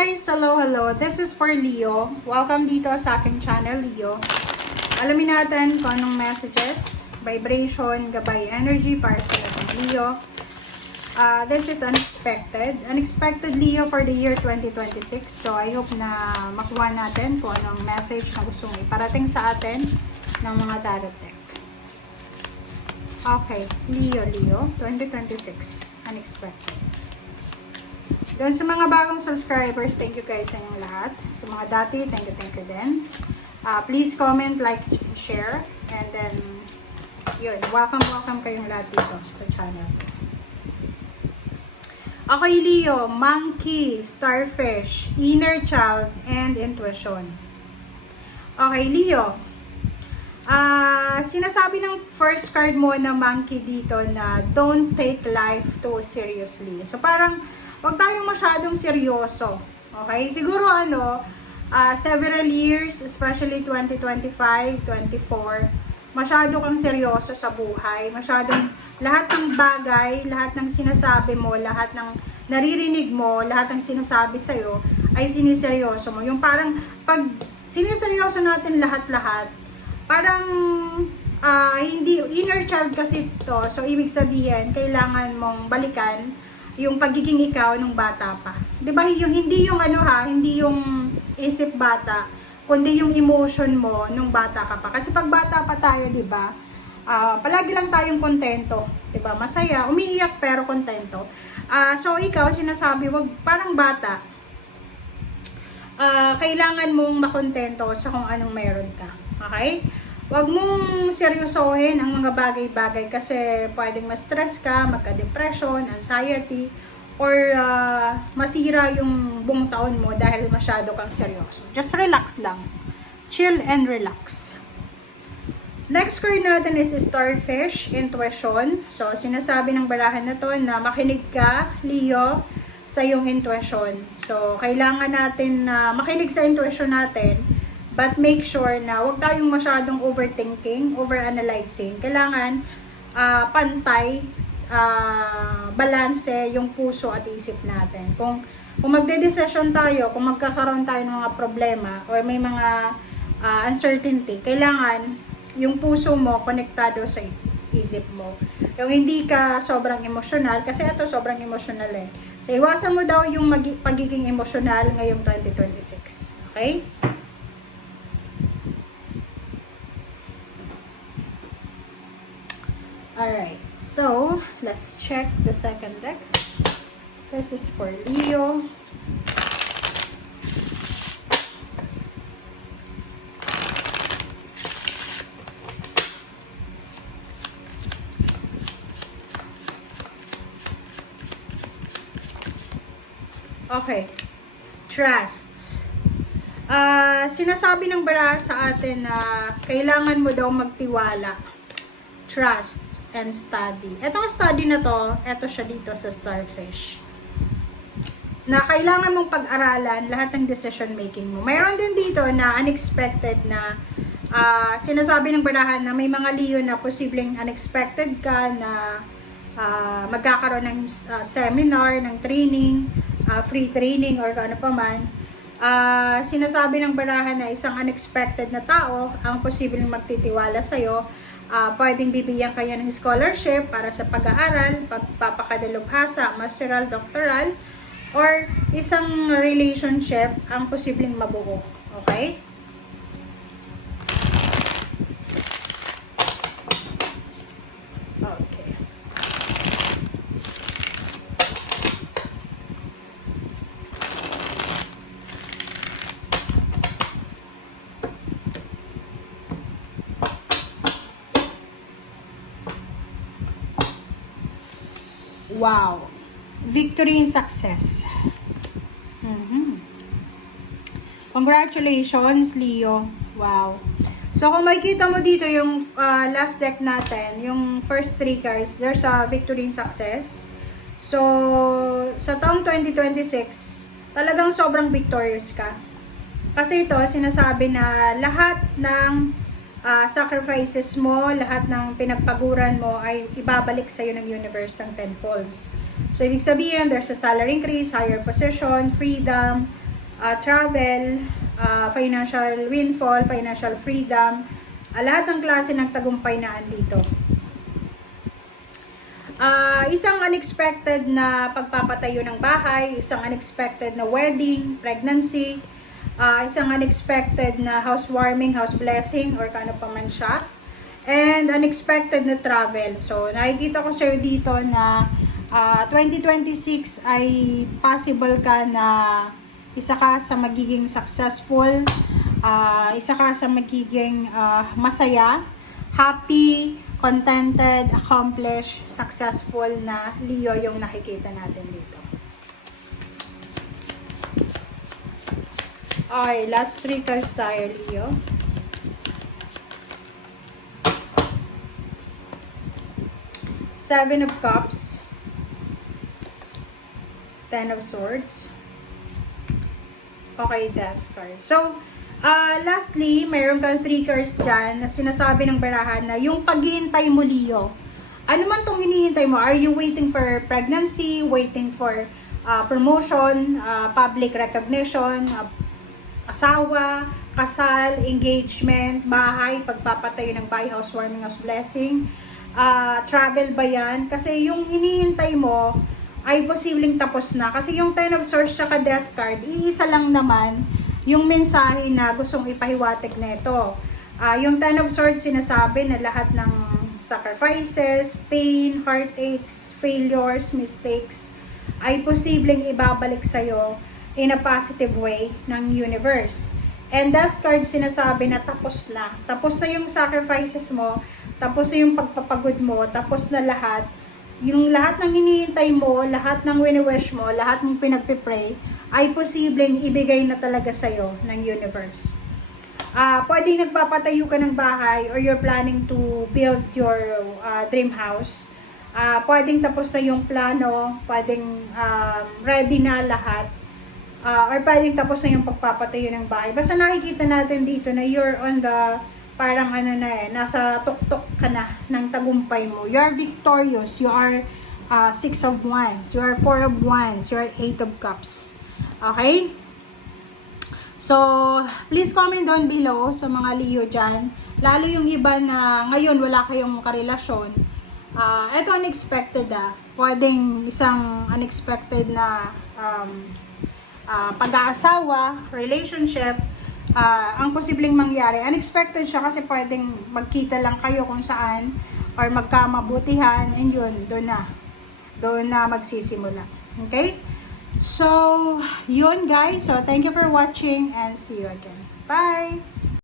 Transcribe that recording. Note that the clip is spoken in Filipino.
guys! Hello! This is for Leo. Welcome dito sa aking channel, Leo. Alamin natin kung anong messages, vibration, gabay energy para sa ating Leo. This is unexpected. Unexpected Leo for the year 2026. So, I hope na makuha natin kung anong message na gustong iparating sa atin ng mga tarot deck. Okay, Leo, 2026. Unexpected. Doon sa mga bagong subscribers, thank you guys sa inyong lahat. Sa mga dati, thank you din. Please comment, like, and share. And then, yun, welcome kayong lahat dito sa channel. Okay, Leo, monkey, starfish, inner child, and intuition. Okay, Leo. Sinasabi ng first card mo na monkey dito na don't take life too seriously. So, parang, huwag tayong masyadong seryoso. Okay? Siguro several years, especially 2025, 24, masyado kang seryoso sa buhay. Masyadong lahat ng bagay, lahat ng sinasabi mo, lahat ng naririnig mo, lahat ng sinasabi sa'yo, ay siniseryoso mo. Yung parang, pag siniseryoso natin lahat-lahat, parang, hindi, inner child kasi to. So, ibig sabihin, kailangan mong balikan yung pagiging ikaw nung bata pa. 'Di ba? Yung hindi yung hindi yung isip bata, kundi yung emotion mo nung bata ka pa. Kasi pag bata pa tayo, 'di ba? Palagi lang tayong kontento, 'di ba? Masaya, umiiyak pero kontento. So ikaw sinasabi, wag parang bata. Kailangan mong makontento sa kung anong meron ka. Okay? Huwag mong seryosohin ang mga bagay-bagay kasi pwedeng ma-stress ka, magka-depression, anxiety, or masira yung buong taon mo dahil masyado kang seryoso. Just relax lang. Chill and relax. Next card natin is starfish, intuition. So, sinasabi ng barahan na to na makinig ka, Leo, sa iyong intuition. So, kailangan natin na makinig sa intuition natin. But make sure na huwag tayong masyadong overthinking, overanalyzing. Kailangan pantay, balanse yung puso at isip natin. Kung magde-decision tayo, kung magkakaroon tayo ng mga problema or may mga uncertainty, kailangan yung puso mo konektado sa isip mo. Yung hindi ka sobrang emosyonal, kasi ito sobrang emosyonal eh. So iwasan mo daw yung pagiging emosyonal ngayong 2026. Okay? Alright, so let's check the second deck. This is for Leo. Okay, trust. Sinasabi ng baraha sa atin na kailangan mo daw magtiwala. Trust and study. Etong study na to, eto siya dito sa starfish. Na kailangan mong pag-aralan lahat ng decision making mo. Mayroon din dito na unexpected na sinasabi ng barahan na may mga Leo na posibleng unexpected ka na magkakaroon ng seminar, ng training, free training or ano pa man. Sinasabi ng barahan na isang unexpected na tao ang posibleng magtitiwala sa'yo. Pwedeng bibigyan kayo ng scholarship para sa pag-aaral, pagpapakadalubhasa, masteral, doctoral, or isang relationship ang posibleng mabuo. Okay? Okay. Wow. Victory and success. Congratulations, Leo. Wow. So, kung makikita mo dito yung last deck natin, yung first 3 cards, there's a victory and success. So, sa taong 2026, talagang sobrang victorious ka. Kasi ito, sinasabi na lahat ng sacrifices mo, lahat ng pinagpaguran mo ay ibabalik sa iyo ng universe ng tenfolds. So, ibig sabihin, there's a salary increase, higher position, freedom, travel, financial windfall, financial freedom, lahat ng klase ng tagumpay na andito. Isang unexpected na pagpapatayo ng bahay, isang unexpected na wedding, pregnancy, isang unexpected na housewarming, house blessing, or kano pa man siya, and unexpected na travel. So, nakikita ko sa'yo dito na 2026 ay possible ka na isa ka sa magiging successful, isa ka sa magiging masaya, happy, contented, accomplished, successful na Leo yung nakikita natin dito. Okay, last 3 cards tayo, Leo. Seven of Cups, Ten of Swords, okay, Death card. So, lastly, mayroon kang 3 cards dyan na sinasabi ng barahan na yung paghihintay mo, Leo. Ano man itong hinihintay mo? Are you waiting for pregnancy, waiting for promotion, public recognition, asawa, kasal, engagement, bahay, pagpapatayo ng bahay, housewarming, house blessing, travel ba yan? Kasi yung hinihintay mo ay posibleng tapos na. Kasi yung Ten of Swords tsaka Death card, iisa lang naman yung mensahe na gustong ipahiwatig nito. Yung Ten of Swords sinasabi na lahat ng sacrifices, pain, heartaches, failures, mistakes ay posibleng ibabalik sa'yo in a positive way ng universe. And that card sinasabi na tapos na. Tapos na yung sacrifices mo, tapos na yung pagpapagod mo, tapos na lahat. Yung lahat ng hinihintay mo, lahat ng wini-wish mo, lahat ng pinagpipray, ay posibleng ibigay na talaga sa'yo ng universe. Pwedeng nagpapatayo ka ng bahay or you're planning to build your dream house. Pwedeng tapos na yung plano, pwedeng ready na lahat. Or pwedeng tapos na yung pagpapatayo ng bahay. Basta nakikita natin dito na you're on the, parang nasa tuktok ka na ng tagumpay mo. You are victorious. You are 6 of Wands. You are 4 of Wands. You are 8 of Cups. Okay? So, please comment down below sa mga Leo dyan. Lalo yung iba na ngayon wala kayong karelasyon. Ito unexpected Pwedeng isang unexpected na pag-aasawa, relationship, ang posibleng mangyari. Unexpected siya kasi pwedeng magkita lang kayo kung saan or magkamabutihan and yun, doon na magsisimula. Okay? So, yun guys. So, thank you for watching and see you again. Bye!